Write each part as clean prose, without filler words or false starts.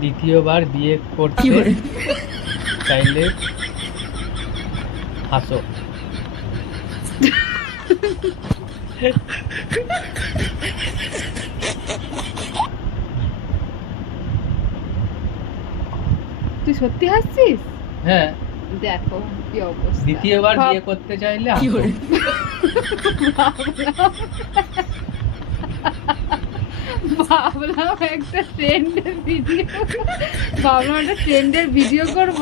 দ্বিতীয়বার বিয়ে করতে চাইলে হাসো। তুই সত্যি হাসছিস? হ্যাঁ, দেখো কি অবস্থা। দ্বিতীয়বার বিয়ে করতে চাইলে হাসো। ভাবলাম একটা ট্রেন্ডের ভিডিও করব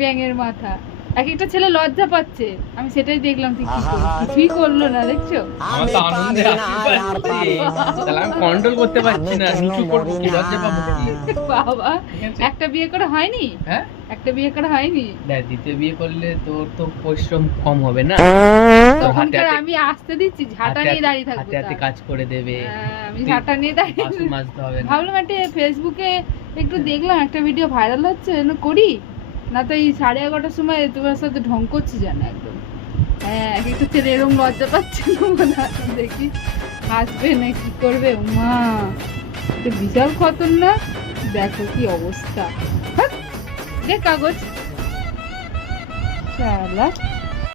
ব্যাঙের মাথা। এক একটা ছেলে লজ্জা পাচ্ছে, আমি সেটাই দেখলাম। তুই কি কিছুই করলো না, দেখছো? আমার তো আনন্দে তাহলে আমি কন্ট্রোল করতে পারছি না, নিচু করবো কি, লজ্জা পাবো কি? বাবা, একটা বিয়ে করা হয়নি? হ্যাঁ, একটা বিয়ে করা হয়নি। দেখ, দ্বিতীয় বিয়ে করলে তোর তো পরিশ্রম কম হবে না। তখনকার আমি আসতে দিচ্ছি, ঝাঁটা নিয়ে দাঁড়িয়ে থাকবো, হাতে হাতে কাজ করে দেবে, আমি ঝাঁটা নিয়ে দাঁড়িয়ে মাজতে হবে না। ভাবলাম একটা ফেসবুকে একটু দেখলাম একটা ভিডিও ভাইরাল হচ্ছে, করি না তো এই 11:30টার সময় তোমার সাথে ঢং করছি জানো একদম। হ্যাঁ, এক একটা ছেলে এরকম লজ্জা পাচ্ছে, দেখি হাসবে না কি করবে। মা, বিশাল খতরনাক। দেখো কি অবস্থা। দেখ কাগজ, শালা।